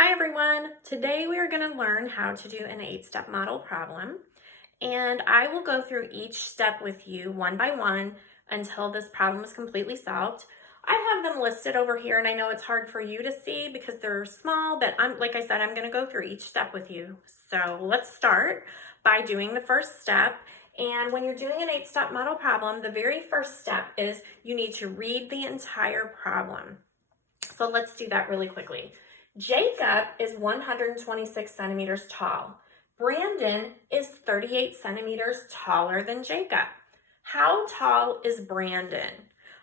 Hi everyone! Today we are going to learn how to do an 8-step model problem, and I will go through each step with you one by one until this problem is completely solved. I have them listed over here, and I know it's hard for you to see because they're small, but like I said, I'm going to go through each step with you. So let's start by doing the first step. And when you're doing an 8-step model problem, the very first step is you need to read the entire problem. So let's do that really quickly. Jacob is 126 centimeters tall. Brandon is 38 centimeters taller than Jacob. How tall is Brandon?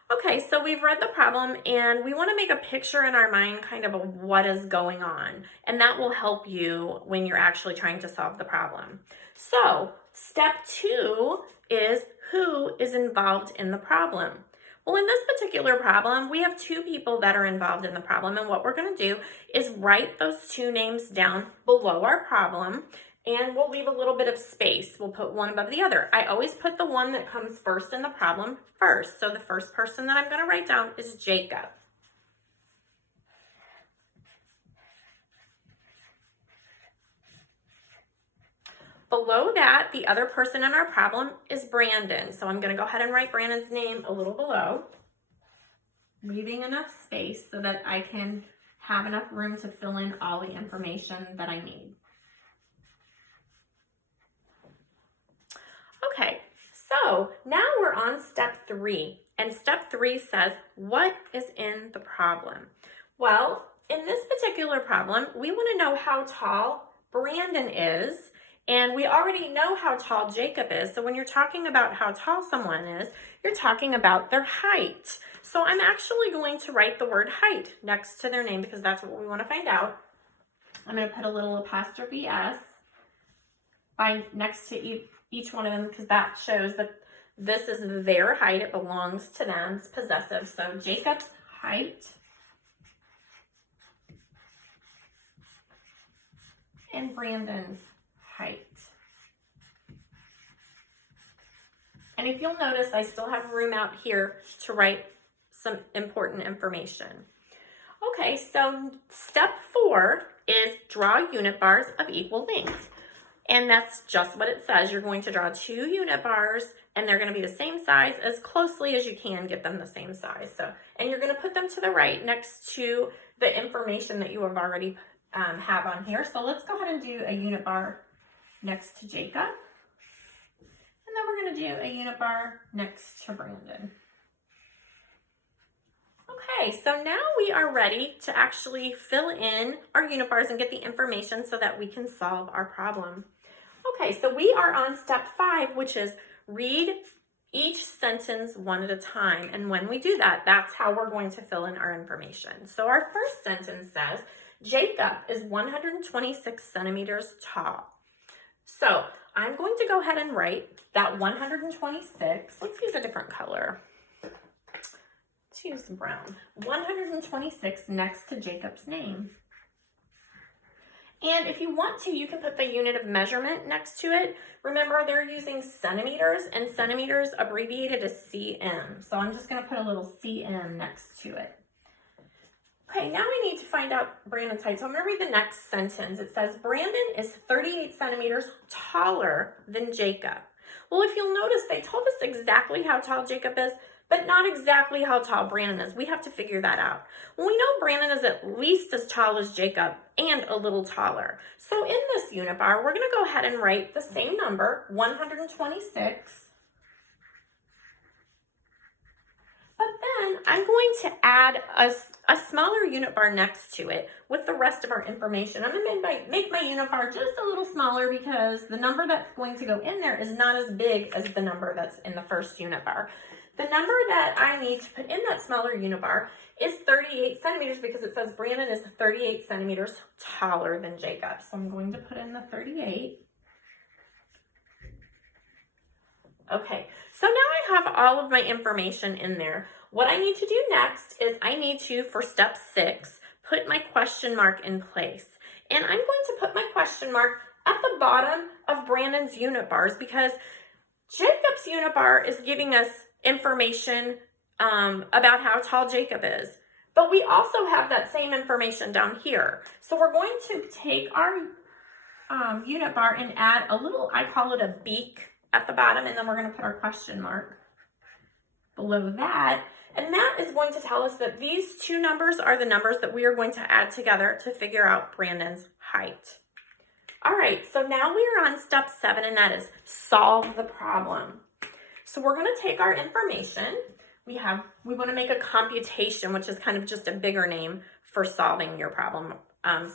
Okay, so we've read the problem and we want to make a picture in our mind kind of what is going on. And that will help you when you're actually trying to solve the problem. So step 2 is who is involved in the problem. Well, in this particular problem, we have 2 people that are involved in the problem, and what we're going to do is write those 2 names down below our problem, and we'll leave a little bit of space. We'll put one above the other. I always put the one that comes first in the problem first, so the first person that I'm going to write down is Jacob. Below that, the other person in our problem is Brandon. So I'm going to go ahead and write Brandon's name a little below, leaving enough space so that I can have enough room to fill in all the information that I need. Okay, so now we're on step 3. And step 3 says, what is in the problem? Well, in this particular problem, we want to know how tall Brandon is. And we already know how tall Jacob is. So when you're talking about how tall someone is, you're talking about their height. So I'm actually going to write the word height next to their name because that's what we want to find out. I'm going to put a little apostrophe S next to each one of them because that shows that this is their height. It belongs to them. It's possessive. So Jacob's height and Brandon's height. And if you'll notice, I still have room out here to write some important information. Okay, so step 4 is draw unit bars of equal length. And that's just what it says. You're going to draw 2 unit bars, and they're going to be the same size as closely as you can get them the same size. And you're going to put them to the right next to the information that you have already have on here. So let's go ahead and do a unit bar next to Jacob. And then we're going to do a unit bar next to Brandon. Okay, so now we are ready to actually fill in our unit bars and get the information so that we can solve our problem. Okay, so we are on step 5, which is read each sentence one at a time. And when we do that, that's how we're going to fill in our information. So our first sentence says, Jacob is 126 centimeters tall. So I'm going to go ahead and write that 126. Let's use a different color. Let's use brown. 126 next to Jacob's name. And if you want to, you can put the unit of measurement next to it. Remember, they're using centimeters, and centimeters abbreviated as cm. So I'm just going to put a little cm next to it. Okay, now we need to find out Brandon's height. So I'm going to read the next sentence. It says, Brandon is 38 centimeters taller than Jacob. Well, if you'll notice, they told us exactly how tall Jacob is, but not exactly how tall Brandon is. We have to figure that out. Well, we know Brandon is at least as tall as Jacob and a little taller. So in this unit bar, we're going to go ahead and write the same number, 126. But then I'm going to add a smaller unit bar next to it with the rest of our information. I'm going to make my unit bar just a little smaller because the number that's going to go in there is not as big as the number that's in the first unit bar. The number that I need to put in that smaller unit bar is 38 centimeters because it says Brandon is 38 centimeters taller than Jacob. So I'm going to put in the 38. Okay, so now I have all of my information in there. What I need to do next is I need to, for step 6, put my question mark in place. And I'm going to put my question mark at the bottom of Brandon's unit bars because Jacob's unit bar is giving us information about how tall Jacob is. But we also have that same information down here. So we're going to take our unit bar and add a little, I call it a beak at the bottom, and then we're going to put our question mark below that. And that is going to tell us that these two numbers are the numbers that we are going to add together to figure out Brandon's height. All right, so now we are on step 7, and that is solve the problem. So we're going to take our information. We want to make a computation, which is kind of just a bigger name for solving your problem.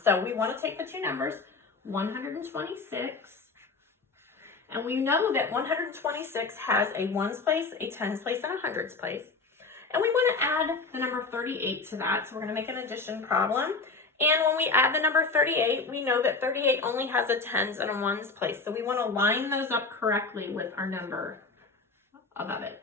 So we want to take the two numbers, 126, and we know that 126 has a ones place, a tens place, and a hundreds place. And we want to add the number 38 to that, so we're going to make an addition problem. And when we add the number 38, we know that 38 only has a tens and a ones place, so we want to line those up correctly with our number above it.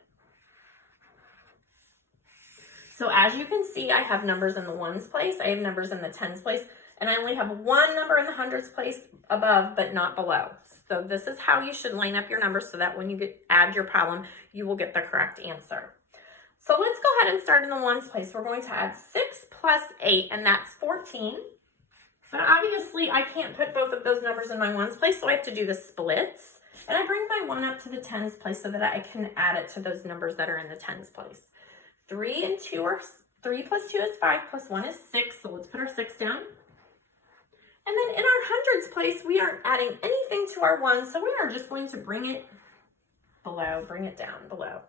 So as you can see, I have numbers in the ones place, I have numbers in the tens place, and I only have one number in the hundreds place above, but not below. So this is how you should line up your numbers so that when you add your problem, you will get the correct answer. So let's go ahead and start in the ones place. We're going to add 6 plus 8, and that's 14. But obviously, I can't put both of those numbers in my ones place, so I have to do the splits. And I bring my 1 up to the tens place so that I can add it to those numbers that are in the tens place. 3 plus 2 is 5, plus 1 is 6, so let's put our 6 down. And then in our hundreds place, we aren't adding anything to our 1, so we are just going to bring it down below.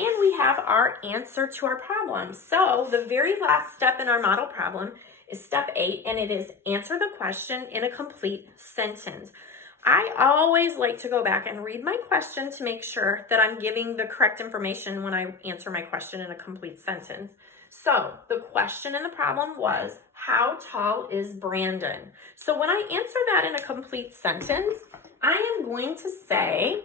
And we have our answer to our problem. So the very last step in our model problem is step 8, and it is answer the question in a complete sentence. I always like to go back and read my question to make sure that I'm giving the correct information when I answer my question in a complete sentence. So the question in the problem was, how tall is Brandon? So when I answer that in a complete sentence, I am going to say,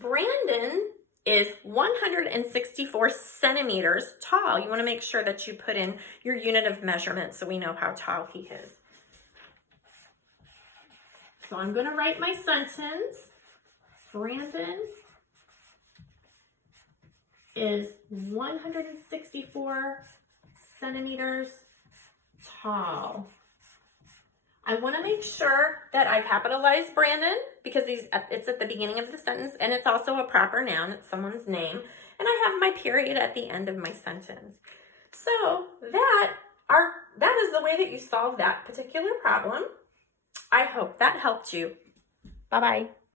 Brandon is 164 centimeters tall. You want to make sure that you put in your unit of measurement so we know how tall he is. So I'm going to write my sentence. Brandon is 164 centimeters tall. I want to make sure that I capitalize Brandon because it's at the beginning of the sentence, and it's also a proper noun. It's someone's name. And I have my period at the end of my sentence. So that is the way that you solve that particular problem. I hope that helped you. Bye-bye.